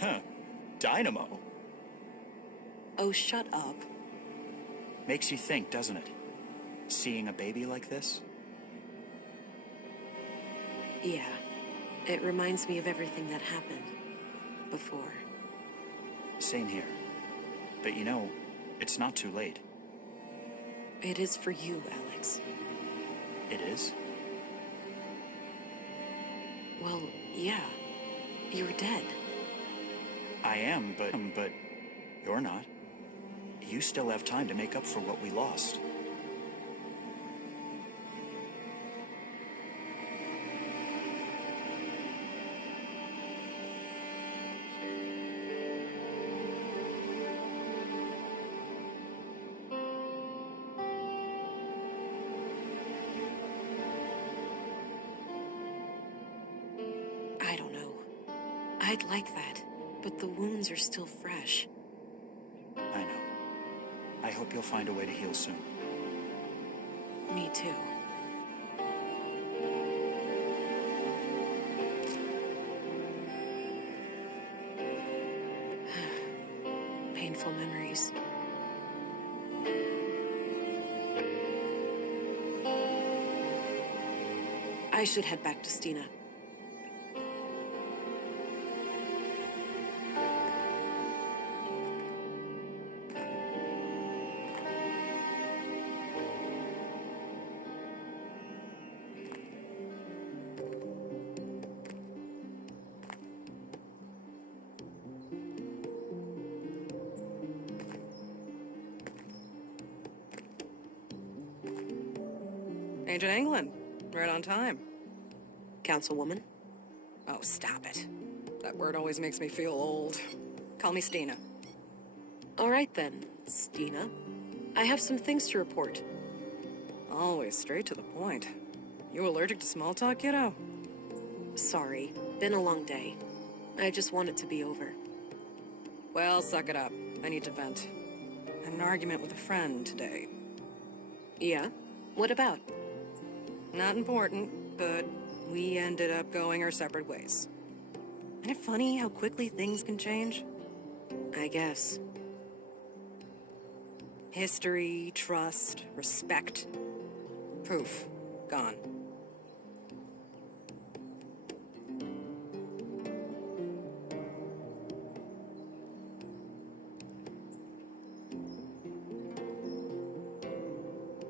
Huh. Dynamo? Oh, shut up. Makes you think, doesn't it? Seeing a baby like this? Yeah. It reminds me of everything that happened before. Same here. But you know, it's not too late. It is for you, Alex. It is? Well, yeah. You're dead. I am, but you're not. You still have time to make up for what we lost. I don't know. I'd like that, but the wounds are still fresh. I know. I hope you'll find a way to heal soon. Me too. Painful memories. I should head back to Stina. Agent England, right on time. Councilwoman? Oh, stop it. That word always makes me feel old. Call me Stina. All right then, Stina. I have some things to report. Always straight to the point. You allergic to small talk, kiddo? Sorry, been a long day. I just want it to be over. Well, suck it up. I need to vent. Had an argument with a friend today. Yeah? What about? Not important, but we ended up going our separate ways. Isn't it funny how quickly things can change? I guess. History, trust, respect. Poof. Gone.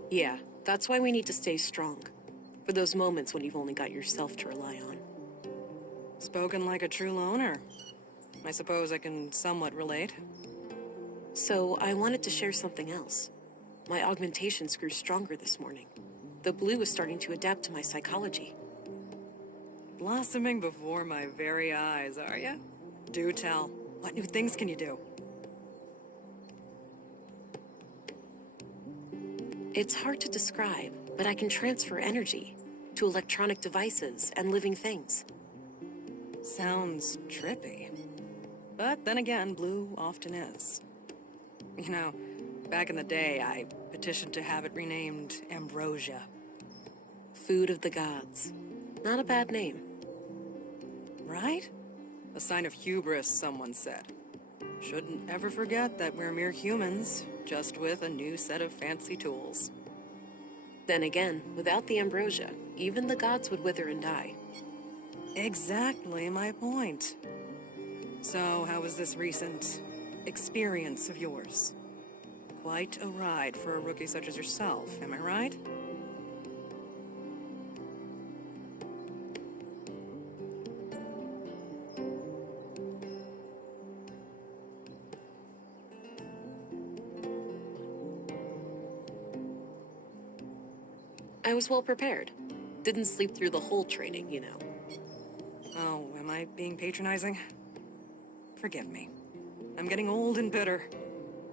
Yeah, that's why we need to stay strong. For those moments when you've only got yourself to rely on. Spoken like a true loner. I suppose I can somewhat relate. So, I wanted to share something else. My augmentations grew stronger this morning. The blue is starting to adapt to my psychology. Blossoming before my very eyes, are ya? Do tell. What new things can you do? It's hard to describe, but I can transfer energy to electronic devices and living things. Sounds trippy. But then again, blue often is. You know, back in the day, I petitioned to have it renamed Ambrosia. Food of the gods. Not a bad name. Right? A sign of hubris, someone said. Shouldn't ever forget that we're mere humans, just with a new set of fancy tools. Then again, without the ambrosia, even the gods would wither and die. Exactly my point. So, how was this recent experience of yours? Quite a ride for a rookie such as yourself, am I right? I was well prepared. Didn't sleep through the whole training, you know. Oh, am I being patronizing? Forgive me. I'm getting old and bitter.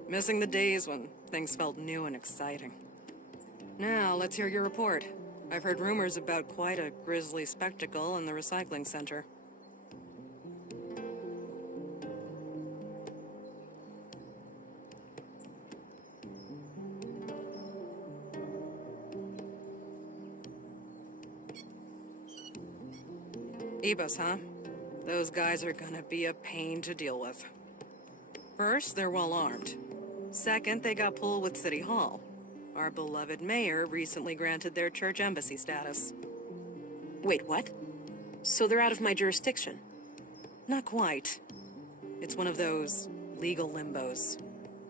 Missing the days when things felt new and exciting. Now, let's hear your report. I've heard rumors about quite a grisly spectacle in the recycling center. Ebus, huh? Those guys are gonna be a pain to deal with. First, they're well armed. Second, they got pulled with City Hall. Our beloved mayor recently granted their church embassy status. Wait, what? So they're out of my jurisdiction? Not quite. It's one of those legal limbos.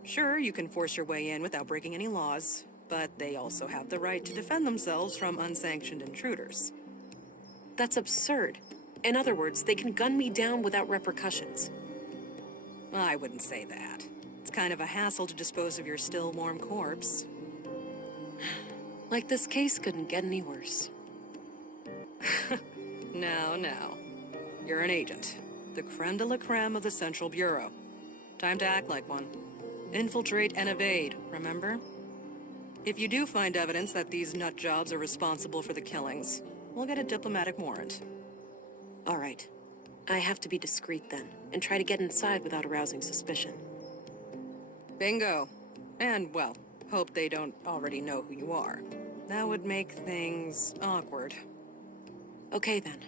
Sure, you can force your way in without breaking any laws, but they also have the right to defend themselves from unsanctioned intruders. That's absurd. In other words, they can gun me down without repercussions. I wouldn't say that. It's kind of a hassle to dispose of your still warm corpse. Like this case couldn't get any worse. No. You're an agent. The creme de la creme of the Central Bureau. Time to act like one. Infiltrate and evade, remember? If you do find evidence that these nut jobs are responsible for the killings, we'll get a diplomatic warrant. All right. I have to be discreet then, and try to get inside without arousing suspicion. Bingo. And, well, hope they don't already know who you are. That would make things awkward. Okay then.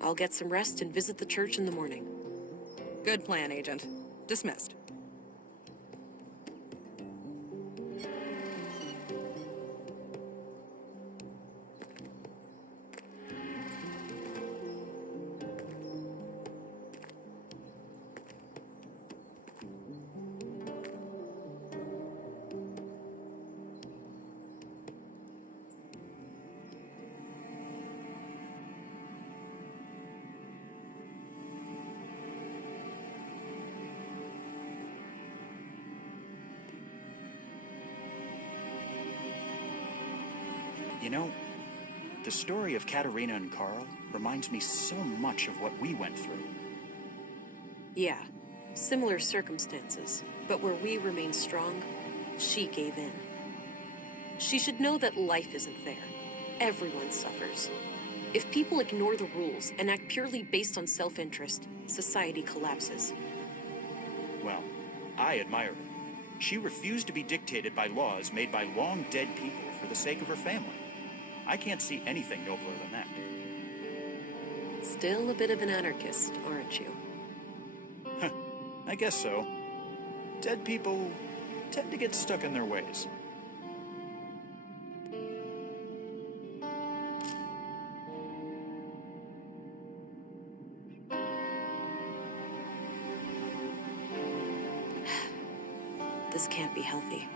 I'll get some rest and visit the church in the morning. Good plan, Agent. Dismissed. You know, the story of Katerina and Carl reminds me so much of what we went through. Yeah, similar circumstances, but where we remained strong, she gave in. She should know that life isn't fair. Everyone suffers. If people ignore the rules and act purely based on self-interest, society collapses. Well, I admire her. She refused to be dictated by laws made by long-dead people for the sake of her family. I can't see anything nobler than that. Still a bit of an anarchist, aren't you? I guess so. Dead people tend to get stuck in their ways. This can't be healthy.